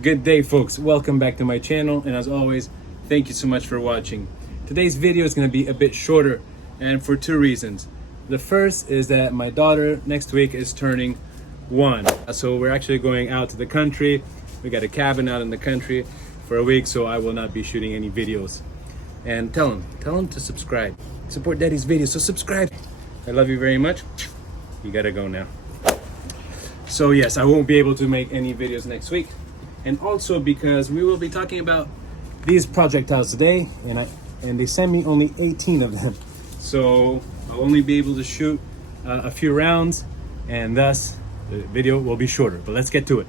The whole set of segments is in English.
Good day, folks. Welcome back to my channel, and as always, thank you so much for watching. Today's video is going to be a bit shorter, and for two reasons. The first is that my daughter next week is turning 1, so we're actually going out to the country. We got a cabin out in the country for a week, so I will not be shooting any videos. And tell him to subscribe. Support Daddy's videos, so subscribe. I love you very much. You gotta go now. So yes, I won't be able to make any videos next week. And also because we will be talking about these projectiles today, and they sent me only 18 of them. So I'll only be able to shoot a few rounds, and thus the video will be shorter. But let's get to it.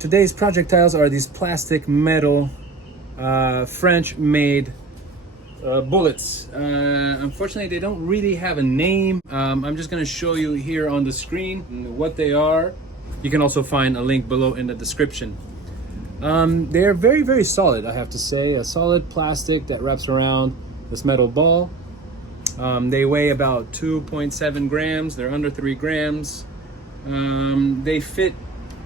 Today's projectiles are these plastic metal French-made bullets. Unfortunately, they don't really have a name. I'm just going to show you here on the screen what they are. You can also find a link below in the description. They're very, very solid, I have to say. A solid plastic that wraps around this metal ball. They weigh about 2.7 grams. They're under 3 grams. They fit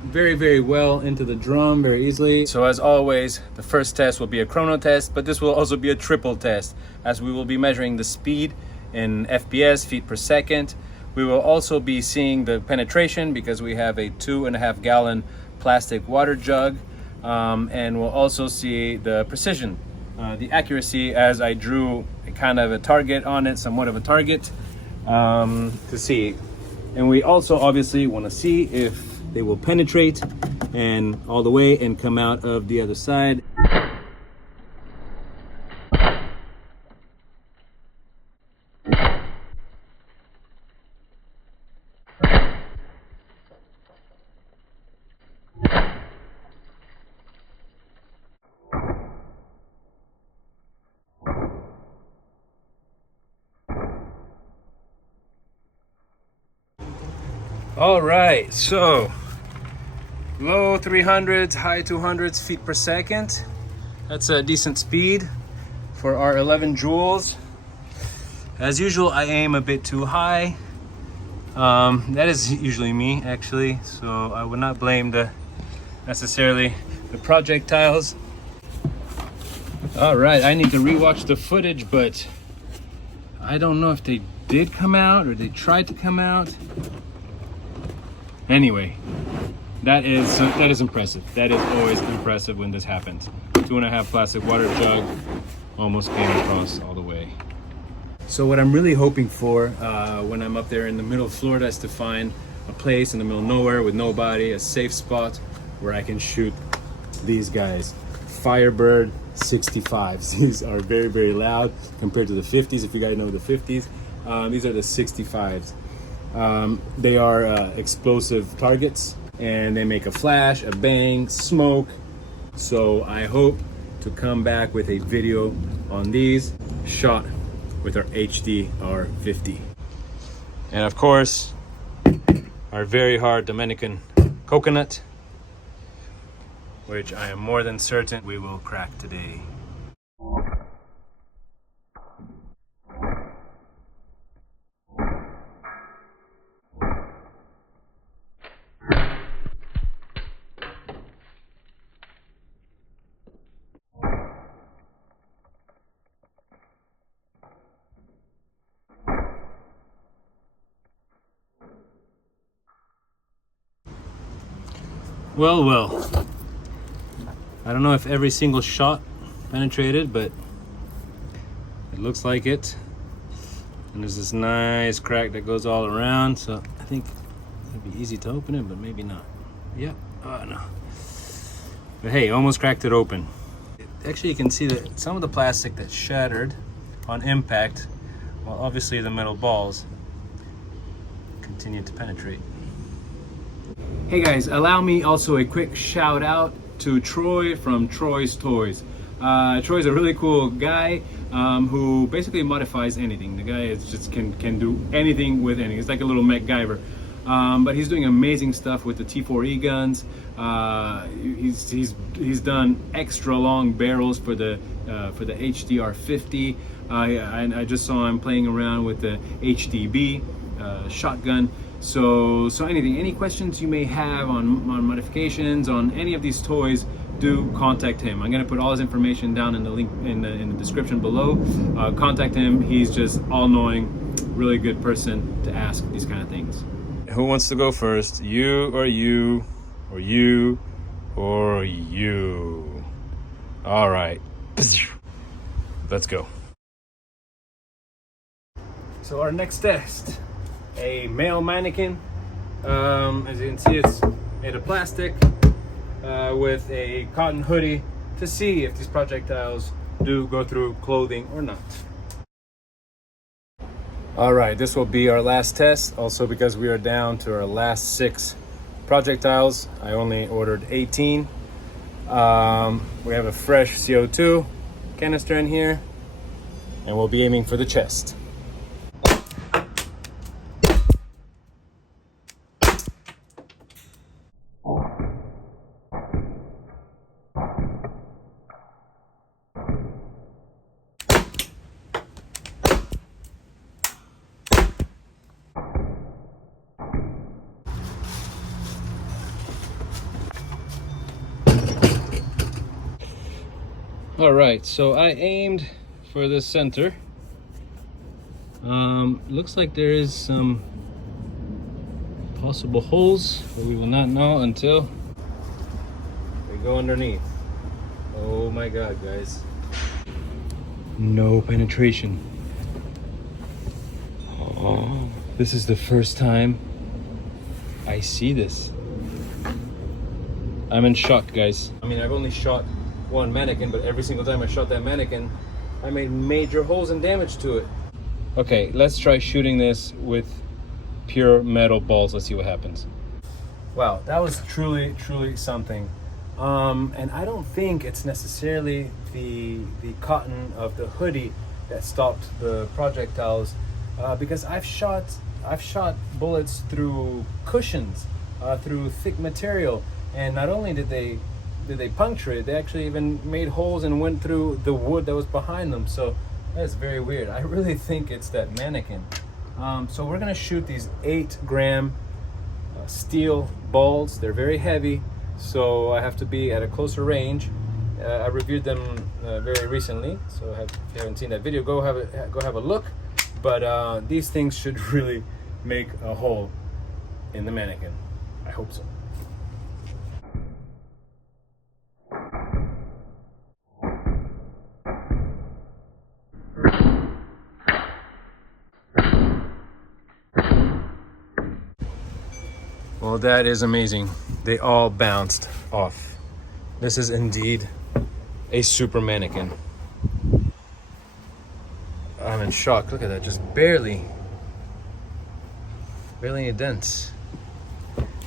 very, very well into the drum very easily. So as always, the first test will be a chrono test, but this will also be a triple test, as we will be measuring the speed in FPS, feet per second. We will also be seeing the penetration because we have a 2.5 gallon plastic water jug, and we'll also see the precision, the accuracy, as I drew a kind of a target on it, somewhat of a target, to see. And we also obviously want to see if they will penetrate and all the way and come out of the other side. All right, so low 300s, high 200s feet per second. That's a decent speed for our 11 joules. As usual, I aim a bit too high. That is usually me, actually, so I would not blame necessarily the projectiles. All right, I need to rewatch the footage, but I don't know if they did come out or they tried to come out. Anyway, that is impressive. That is always impressive when this happens. 2.5 plastic water jug almost came across all the way. So what I'm really hoping for when I'm up there in the middle of Florida is to find a place in the middle of nowhere with nobody, a safe spot where I can shoot these guys. Firebird 65s. These are very, very loud compared to the 50s. If you guys know the 50s, these are the 65s. They are explosive targets, and they make a flash, a bang, smoke. So I hope to come back with a video on these shot with our HDR 50. And of course, our very hard Mannequin coconut, which I am more than certain we will crack today. Well, I don't know if every single shot penetrated, but it looks like it. And there's this nice crack that goes all around, so I think it'd be easy to open it, but maybe not. Yep, oh no. But hey, almost cracked it open. Actually, you can see that some of the plastic that shattered on impact, while obviously the metal balls continued to penetrate. Hey guys, allow me also a quick shout out to Troy from Troyz Toyz. Troy's a really cool guy who basically modifies anything. The guy is just can do anything with anything. It's like a little MacGyver. But he's doing amazing stuff with the T4E guns. He's done extra long barrels for the HDR 50. I just saw him playing around with the HDB shotgun. So any questions you may have on modifications on any of these toys, do contact him. I'm gonna put all his information down in the link in the description below. Contact him. He's just all-knowing, really good person to ask these kind of things. Who wants to go first? You or you or you or you? All right, let's go. So our next test, a male mannequin. As you can see, it's made of plastic with a cotton hoodie to see if these projectiles do go through clothing or not. All right, this will be our last test. Also, because we are down to our last 6 projectiles, I only ordered 18. We have a fresh CO2 canister in here, and we'll be aiming for the chest. All right, so I aimed for the center. Looks like there is some possible holes, but we will not know until we go underneath. Oh my God, guys. No penetration. Oh, this is the first time I see this. I'm in shock, guys. I mean, I've only shot one mannequin, but every single time I shot that mannequin, I made major holes and damage to it. Okay, let's try shooting this with pure metal balls. Let's see what happens. Wow, that was truly something. And I don't think it's necessarily the cotton of the hoodie that stopped the projectiles, because I've shot bullets through cushions, through thick material, and not only did they puncture it, they actually even made holes and went through the wood that was behind them. So that's very weird. I really think it's that mannequin. So we're gonna shoot these 8-gram steel balls. They're very heavy, so I have to be at a closer range. I reviewed them very recently, so if you haven't seen that video, go have a look. But these things should really make a hole in the mannequin. I hope so. Well, that is amazing. They all bounced off. This is indeed a super mannequin. I'm in shock. Look at that, just barely a dent.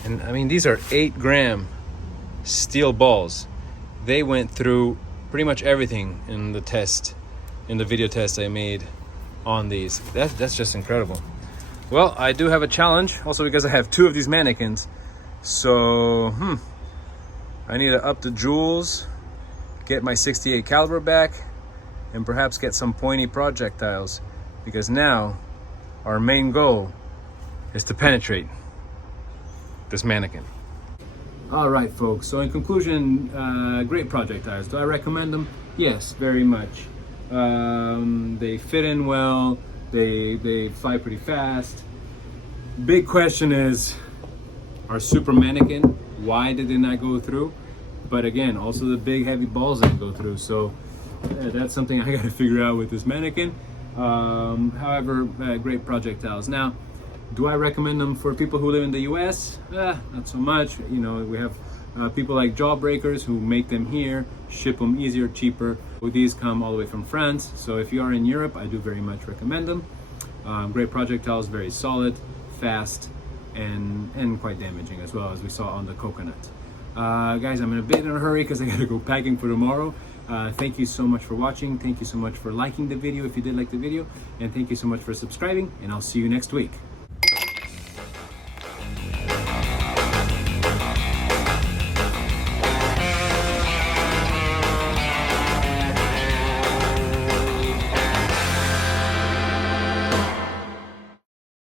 And I mean, these are 8-gram steel balls. They went through pretty much everything in the video test I made on these. That's just incredible. Well, I do have a challenge, also because I have 2 of these mannequins. So, I need to up the joules, get my 68 caliber back, and perhaps get some pointy projectiles, because now our main goal is to penetrate this mannequin. All right, folks. So in conclusion, great projectiles. Do I recommend them? Yes, very much. They fit in well. They fly pretty fast. Big question is, our super mannequin, why did they not go through? But again, also the big heavy balls didn't go through. So that's something I got to figure out with this mannequin. However, great projectiles. Now, do I recommend them for people who live in the US? Not so much. You know, we have people like Jawbreakers who make them here, ship them easier, cheaper. These come all the way from France. So if you are in Europe, I do very much recommend them. Great projectiles, very solid, fast, and quite damaging as well, as we saw on the coconut. Guys, I'm in a bit of a hurry because I gotta go packing for tomorrow. Thank you so much for watching. Thank you so much for liking the video if you did like the video. And thank you so much for subscribing, and I'll see you next week.